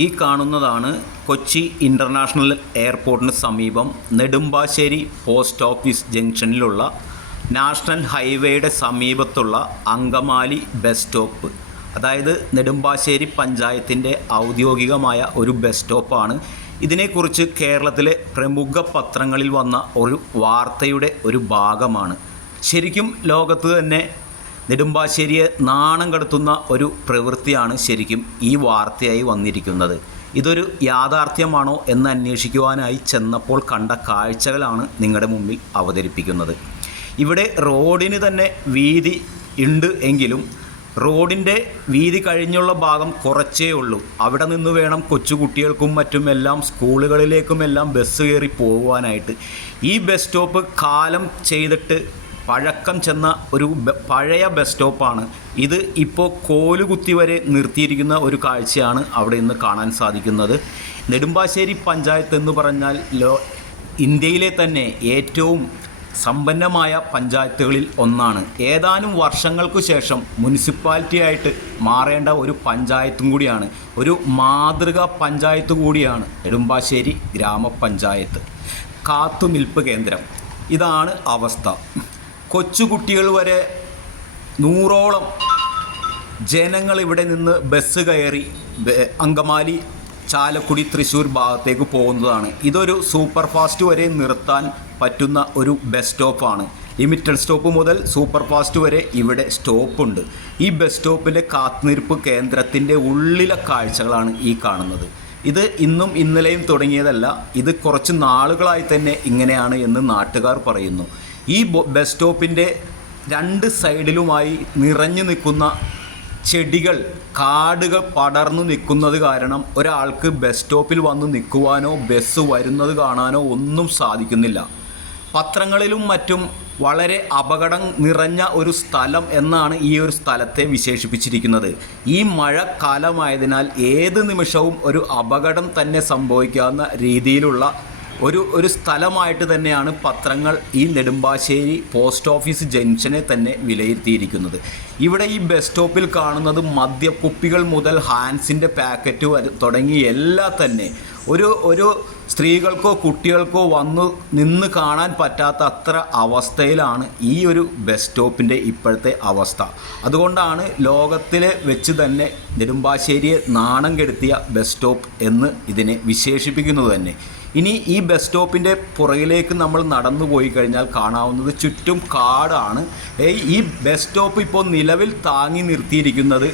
ഈ കാണുന്നതാണ് കൊച്ചി ഇന്റർനാഷണൽ എയർപോർട്ടിന് സമീപം നെടുമ്പാശ്ശേരി പോസ്റ്റ് ഓഫീസ് ജംഗ്ഷനിലുള്ള നാഷണൽ ഹൈവേയുടെ സമീപത്തുള്ള അങ്കമാലി ബസ് സ്റ്റോപ്പ്. അതായത് നെടുമ്പാശ്ശേരി പഞ്ചായത്തിന്റെ ഔദ്യോഗികമായ ഒരു ബസ് സ്റ്റോപ്പാണ്. ഇതിനെക്കുറിച്ച് കേരളത്തിലെ പ്രമുഖ പത്രങ്ങളിൽ വന്ന ഒരു വാർത്തയുടെ ഒരു ഭാഗമാണ്. ശരിക്കും ലോകത്ത് തന്നെ നെടുമ്പാശ്ശേരിയെ നാണം കടത്തുന്ന ഒരു പ്രവൃത്തിയാണ് ശരിക്കും ഈ വാർത്തയായി വന്നിരിക്കുന്നത്. ഇതൊരു യാഥാർത്ഥ്യമാണോ എന്ന് അന്വേഷിക്കുവാനായി ചെന്നപ്പോൾ കണ്ട കാഴ്ചകളാണ് നിങ്ങളുടെ മുമ്പിൽ അവതരിപ്പിക്കുന്നത്. ഇവിടെ റോഡിന് തന്നെ വീതി ഉണ്ട് എങ്കിലും റോഡിന്റെ വീതി കഴിഞ്ഞുള്ള ഭാഗം കുറച്ചേ ഉള്ളൂ. അവിടെ നിന്ന് വേണം കൊച്ചുകുട്ടികൾക്കും എല്ലാം സ്കൂളുകളിലേക്കുമെല്ലാം ബസ് കയറി പോകുവാനായിട്ട് ഈ ബസ് സ്റ്റോപ്പ് കാലം ചെയ്തിട്ട് പഴക്കം ചെന്ന ഒരു പഴയ ബസ് സ്റ്റോപ്പാണ് ഇത് ഇപ്പോൾ കോലുകുത്തി വരെ നിർത്തിയിരിക്കുന്ന ഒരു കാഴ്ചയാണ് അവിടെ ഇന്ന് കാണാൻ സാധിക്കുന്നത്. നെടുമ്പാശ്ശേരി പഞ്ചായത്ത് എന്ന് പറഞ്ഞാൽ ലോ ഇന്ത്യയിലെ തന്നെ ഏറ്റവും സമ്പന്നമായ പഞ്ചായത്തുകളിൽ ഒന്നാണ്. ഏതാനും വർഷങ്ങൾക്കു ശേഷം മുനിസിപ്പാലിറ്റി ആയിട്ട് മാറേണ്ട ഒരു പഞ്ചായത്തും കൂടിയാണ്. ഒരു മാതൃകാ പഞ്ചായത്ത് കൂടിയാണ് നെടുമ്പാശ്ശേരി ഗ്രാമപഞ്ചായത്ത്. കാത്തുനിൽപ്പ് കേന്ദ്രം. ഇതാണ് അവസ്ഥ. കൊച്ചുകുട്ടികൾ വരെ നൂറോളം ജനങ്ങൾ ഇവിടെ നിന്ന് ബസ് കയറി അങ്കമാലി ചാലക്കുടി തൃശ്ശൂർ ഭാഗത്തേക്ക് പോകുന്നതാണ്. ഇതൊരു സൂപ്പർ ഫാസ്റ്റ് വരെ നിർത്താൻ പറ്റുന്ന ഒരു ബസ് സ്റ്റോപ്പാണ്. ലിമിറ്റഡ് സ്റ്റോപ്പ് മുതൽ സൂപ്പർ ഫാസ്റ്റ് വരെ ഇവിടെ സ്റ്റോപ്പുണ്ട്. ഈ ബസ് സ്റ്റോപ്പിലെ കാത്തുനിൽപ്പ് കേന്ദ്രത്തിന്റെ ഉള്ളിലെ കാഴ്ചകളാണ് ഈ കാണുന്നത്. ഇത് ഇന്നും ഇന്നലെയും തുടങ്ങിയതല്ല ഇത് കുറച്ച് നാളുകളായി തന്നെ ഇങ്ങനെയാണ് എന്ന് നാട്ടുകാർ പറയുന്നു. ഈ ബസ് സ്റ്റോപ്പിന്റെ രണ്ട് സൈഡിലുമായി നിറഞ്ഞു നിൽക്കുന്ന ചെടികൾ കാടുകൾ പടർന്നു നിൽക്കുന്നത് കാരണം ഒരാൾക്ക് ബസ് സ്റ്റോപ്പിൽ വന്ന് നിൽക്കുവാനോ ബസ് വരുന്നത് കാണാനോ ഒന്നും സാധിക്കുന്നില്ല. പത്രങ്ങളിലും മറ്റും വളരെ അപകടം നിറഞ്ഞ ഒരു സ്ഥലം എന്നാണ് ഈ ഒരു സ്ഥലത്തെ വിശേഷിപ്പിച്ചിരിക്കുന്നത്. ഈ മഴക്കാലമായതിനാൽ ഏത് നിമിഷവും ഒരു അപകടം തന്നെ സംഭവിക്കാവുന്ന രീതിയിലുള്ള ഒരു ഒരു സ്ഥലമായിട്ട് തന്നെയാണ് പത്രങ്ങൾ ഈ നെടുമ്പാശ്ശേരി പോസ്റ്റ് ഓഫീസ് ജംഗ്ഷനെ തന്നെ വിലയിരുത്തിയിരിക്കുന്നത്. ഇവിടെ ഈ ബസ് സ്റ്റോപ്പിൽ കാണുന്നത് മദ്യക്കുപ്പികൾ മുതൽ ഹാൻസിന്റെ പാക്കറ്റ് തുടങ്ങി എല്ലാം തന്നെ. ഒരു ഒരു സ്ത്രീകൾക്കോ കുട്ടികൾക്കോ വന്ന് നിന്ന് കാണാൻ പറ്റാത്ത അത്ര അവസ്ഥയിലാണ് ഈ ഒരു ബസ് സ്റ്റോപ്പിന്റെ ഇപ്പോഴത്തെ അവസ്ഥ. അതുകൊണ്ടാണ് ലോകത്തിലെ വെച്ച് തന്നെ നെടുമ്പാശ്ശേരിയെ നാണം കെടുത്തിയ ബസ് സ്റ്റോപ്പ് എന്ന് ഇതിനെ വിശേഷിപ്പിക്കുന്നത് തന്നെ. ഇനി ഈ ബസ് സ്റ്റോപ്പിന്റെ പുറകിലേക്ക് നമ്മൾ നടന്നു പോയി കഴിഞ്ഞാൽ കാണാവുന്നത് ചുറ്റും കാടാണ്. ഈ ബസ് സ്റ്റോപ്പ് ഇപ്പോൾ നിലവിൽ താങ്ങി നിർത്തിയിരിക്കുന്നത്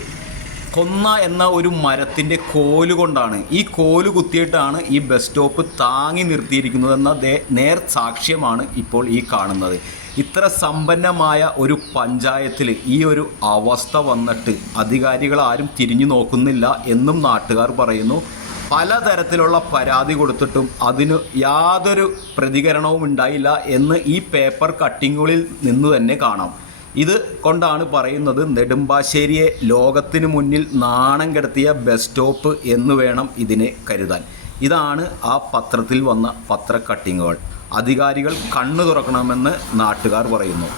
കൊന്ന എന്ന ഒരു മരത്തിന്റെ കോൽ കൊണ്ടാണ്. ഈ കോൽ കുത്തിയിട്ടാണ് ഈ ബസ് സ്റ്റോപ്പ് താങ്ങി നിർത്തിയിരിക്കുന്നതെന്ന നേർ സാക്ഷ്യമാണ് ഇപ്പോൾ ഈ കാണുന്നത്. ഇത്ര സമ്പന്നമായ ഒരു പഞ്ചായത്തിൽ ഈ ഒരു അവസ്ഥ വന്നിട്ട് അധികാരികൾ ആരും തിരിഞ്ഞു നോക്കുന്നില്ല എന്നും നാട്ടുകാർ പറയുന്നു. പലതരത്തിലുള്ള പരാതി കൊടുത്തിട്ടും അതിന് യാതൊരു പ്രതികരണവും ഉണ്ടായില്ല എന്ന് ഈ പേപ്പർ കട്ടിങ്ങുകളിൽ നിന്ന് തന്നെ കാണാം. ഇത് കൊണ്ടാണ് പറയുന്നത് നെടുമ്പാശ്ശേരിയെ ലോകത്തിന് മുന്നിൽ നാണം കെടുത്തിയ ബസ് സ്റ്റോപ്പ് എന്ന് വേണം ഇതിനെ കരുതാൻ. ഇതാണ് ആ പത്രത്തിൽ വന്ന പത്ര കട്ടിങ്ങുകൾ അധികാരികൾ കണ്ണു തുറക്കണമെന്ന് നാട്ടുകാർ പറയുന്നു.